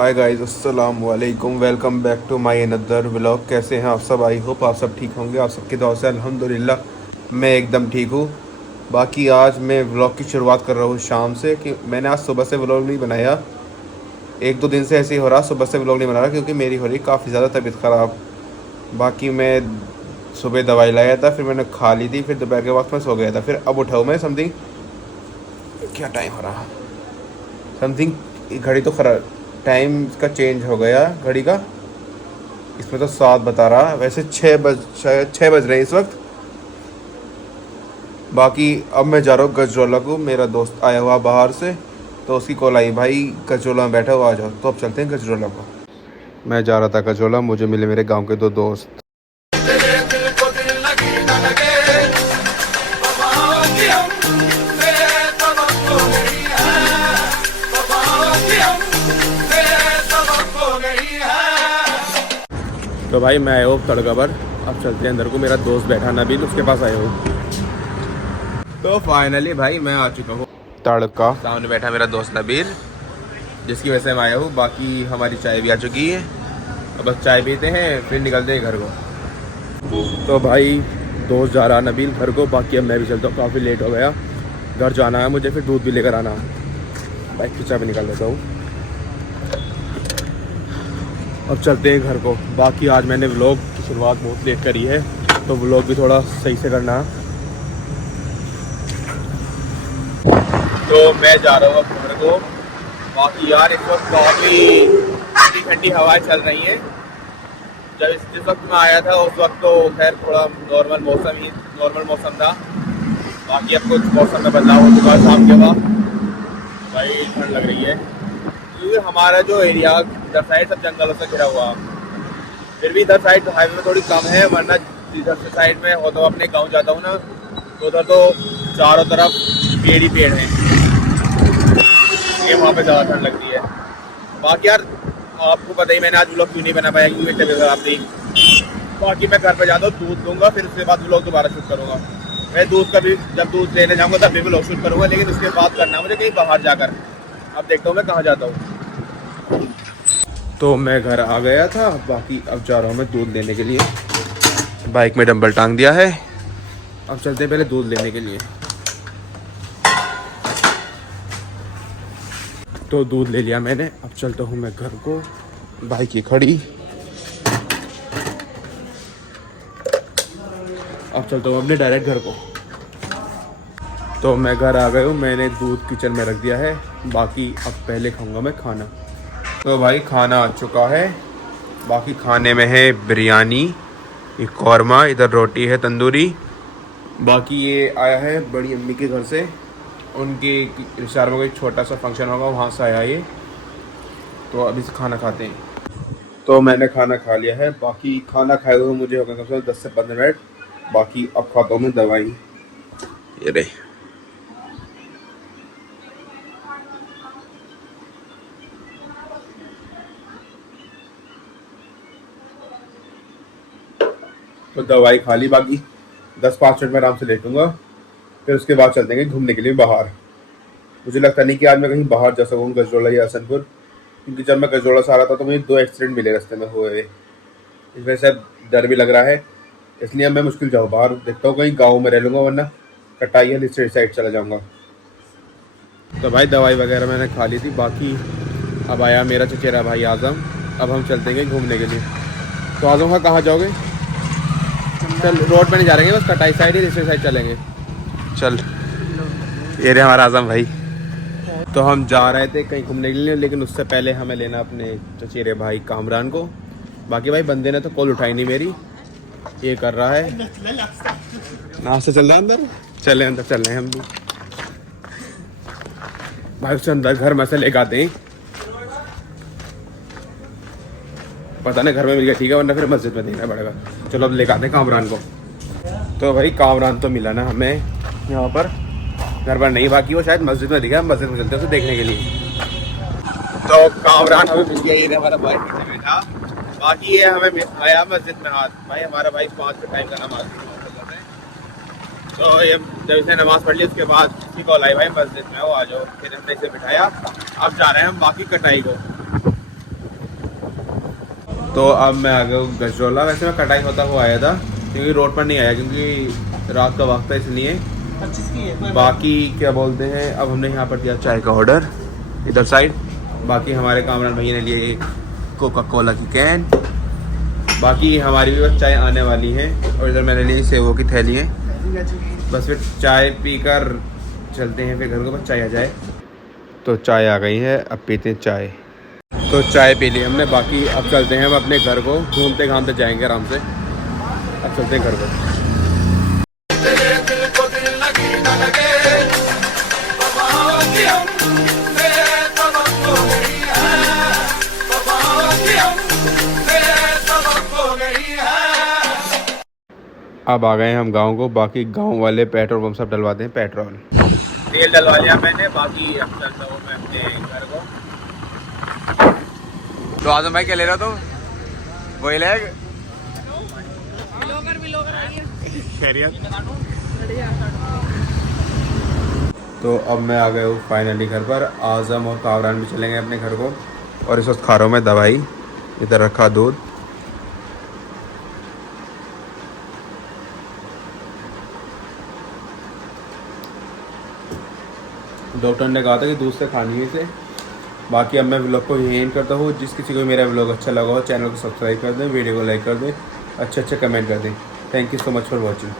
हाय guys, अस्सलाम वालेकुम। Welcome back to my another vlog. कैसे हैं आप सब? आई होप आप सब ठीक होंगे। आप सबकी दुआ से अल्हम्दुलिल्लाह मैं एकदम ठीक हूँ। बाकी आज मैं व्लॉग की शुरुआत कर रहा हूँ शाम से, कि मैंने आज सुबह से व्लॉग नहीं बनाया। एक दो दिन से ऐसे ही हो रहा, सुबह से व्लॉग नहीं बना रहा क्योंकि मेरी हो रही काफ़ी ज़्यादा तबीयत ख़राब। बाकी मैं सुबह दवाई लाया था, फिर मैंने खा ली थी, फिर दोपहर के वक्त मैं सो गया था। फिर अब उठाऊँ मैं समथिंग, क्या टाइम हो रहा, समथिंग घड़ी तो खरा टाइम का चेंज हो गया घड़ी का। इसमें तो 7 बता रहा, वैसे 6 बज, शायद 6 बज रहे हैं इस वक्त। बाकी अब मैं जा रहा हूँ गजरौला को, मेरा दोस्त आया हुआ बाहर से, तो उसकी कॉल आई, भाई गजरौला में बैठा हुआ आ जाओ। तो अब चलते हैं गजरौला को। मैं जा रहा था गजरौला, मुझे मिले मेरे गांव के 2 दोस्त। तो भाई मैं आया हूँ तड़का पर, अब चलते हैं अंदर को। मेरा दोस्त बैठा नबील, उसके पास आया हूँ। तो फाइनली भाई मैं आ चुका हूँ तड़का। सामने बैठा मेरा दोस्त नबील, जिसकी वजह से मैं आया हूँ। बाकी हमारी चाय भी आ चुकी है, अब बस चाय पीते हैं फिर निकलते हैं घर को। तो भाई दोस्त जा रहा नबील घर को, बाकी अब मैं भी चलता हूँ, काफ़ी लेट हो गया। घर जाना है मुझे, फिर दूध भी लेकर आना है। बाइक की चाबी निकाल लेता हूँ, अब चलते हैं घर को। बाकी आज मैंने व्लॉग की शुरुआत बहुत लेट करी है, तो व्लॉग भी थोड़ा सही से करना है। तो मैं जा रहा हूँ अब घर को। बाकी यार इस वक्त काफ़ी ठंडी ठंडी हवाएं चल रही हैं। जिस वक्त मैं आया था उस वक्त तो खैर थोड़ा नॉर्मल मौसम था। बाकी अब कुछ मौसम में बदलाव हो चुका है शाम के बाद। भाई ठंड लग रही है क्योंकि हमारा जो एरिया इधर साइड सब जंगलों से घिरा हुआ। फिर भी इधर साइड हाईवे में थोड़ी कम है, वरना इधर से साइड में होता हुआ अपने गांव जाता हूँ ना, तो उधर तो चारों तरफ पेड़ ही पेड़ हैं। ये वहाँ पे ज़्यादा ठंड लगती है। बाकी यार आपको पता ही मैंने आज व्लॉग क्यों नहीं बना पाया, क्योंकि मेरी तबीयत खराब थी। बाकी मैं घर पे जाता हूँ, दूध दूंगा, फिर उसके बाद व्लॉग दोबारा शूट करूँगा। मैं दूध का भी जब दूध लेने जाऊँगा तब भी व्लॉग शूट करूँगा, लेकिन उसके बाद करना मुझे कहीं बाहर जाकर। अब देखता हूँ मैं कहाँ जाता हूँ। तो मैं घर आ गया था, बाकी अब जा रहा हूँ मैं दूध लेने के लिए। बाइक में डंबल टांग दिया है, अब चलते हैं पहले दूध लेने के लिए। तो दूध ले लिया मैंने, अब चलता हूँ मैं घर को। बाइक की खड़ी, अब चलता हूँ अपने डायरेक्ट घर को। तो मैं घर आ गया हूँ, मैंने दूध किचन में रख दिया है। बाकी अब पहले खाऊंगा मैं खाना। तो भाई खाना आ चुका है। बाकी खाने में है बिरयानी, एक कौरमा, इधर रोटी है तंदूरी। बाकी ये आया है बड़ी अम्मी के घर से, उनके रिश्तेदारों में कोई छोटा सा फंक्शन होगा, वहाँ से आया ये। तो अभी से खाना खाते हैं। तो मैंने खाना खा लिया है। बाकी खाना खाए हुए मुझे होगा कम से कम 10 से 15 मिनट। बाकी अब खाता हूँ मैं दवाई। ये रही। तो दवाई खा ली, बाकी 10-5 मिनट में आराम से लेटूंगा, फिर उसके बाद चलते हैं घूमने के लिए बाहर। मुझे लगता नहीं कि आज मैं कहीं बाहर जा सकूँ गजरौला या हसनपुर, क्योंकि जब मैं गजरौला से आ रहा था तो मुझे 2 एक्सीडेंट मिले रास्ते में हुए। इस वजह से डर भी लग रहा है, इसलिए मैं मुश्किल जाऊँ बाहर। देखता हूँ कहीं गाँव में रह लूँगा, वरना कटाई वाली स्ट्रीट साइड चला जाऊँगा। तो भाई दवाई वगैरह मैंने खा ली थी। बाकी अब आया मेरा चचेरा भाई आज़म, अब हम चलते हैं घूमने के लिए। तो आज़म खां कहाँ जाओगे? चल रोड पे नहीं जा रहे हैं, बस कटाई साइड ही दूसरी साइड चलेंगे। चल ये रहे हमारा आज़म भाई। तो हम जा रहे थे कहीं घूमने के लिए, लेकिन उससे पहले हमें लेना अपने चचेरे भाई कामरान को। बाकी भाई बंदे ने तो कॉल उठाई नहीं मेरी, ये कर रहा है नाश्ता। चल रहा है अंदर, चले अंदर चल रहे हैं हम भी। भाई उससे अंदर घर में से लेकर आते हैं, पता नहीं घर में मिल गया ठीक है, वरना फिर मस्जिद में देना पड़ेगा। चलो अब लेकर आते हैं कामरान को। तो भाई कामरान तो मिला ना हमें यहाँ पर, घर पर नहीं। बाकी वो शायद मस्जिद में दिखा, मस्जिद में चलते हैं उसे देखने के लिए। तो कामरान हमें मिल गया, ये हमारा भाई पीछे बैठा। बाकी ये हमें आया मस्जिद में हाथ। भाई हमारा भाई 5 के टाइम का नमाज पढ़ता है, तो ये जब इसने नमाज पढ़ ली उसके बाद किसी कॉल आई भाई मस्जिद में आओ आ जाओ, फिर हमने इसे बिठाया। अब जा रहे हैं हम बाकी कटाई को। तो अब मैं आ गया हूँ गजरौला। वैसे मैं कटाई होता हुआ आया था क्योंकि रोड पर नहीं आया क्योंकि रात का वक्त है इसलिए। बाकी क्या बोलते हैं, अब हमने यहाँ पर दिया चाय का ऑर्डर इधर साइड। बाकी हमारे कामरान भैया ने लिए कोका कोला की कैन। बाकी हमारी भी बस चाय आने वाली है। और इधर मैंने ली सेवों की थैली है। बस फिर चाय पीकर चलते हैं फिर घर को, बस चाय आ जाए। तो चाय आ गई है, अब पीते हैं चाय। तो चाय पी ली हमने, बाकी अब चलते हैं हम अपने घर को। घूमते घामते जाएंगे आराम से। अब चलते हैं घर को। अब आ गए हम गांव को। बाकी गांव वाले पेट्रोल पंप सब डलवाते हैं पेट्रोल। तेल डलवा लिया मैंने, बाकी अब चलता हूँ मैं अपने घर को। तो आजम भाई क्या ले रहा तो वही लेग तो अब मैं आ गया हूँ फाइनली घर पर। आजम और कावरान भी चलेंगे अपने घर को। और इस वक्त खा रहा हूँ मैं दवाई। इधर रखा दूध। डॉक्टर ने कहा था कि दूध से खानी है इसे। बाकी अब मैं व्लॉग को यही एंड करता हूँ। जिस किसी को मेरा व्लॉग अच्छा लगा हो चैनल को सब्सक्राइब कर दें, वीडियो को लाइक कर दें, अच्छे कमेंट कर दें। Thank you so much for watching.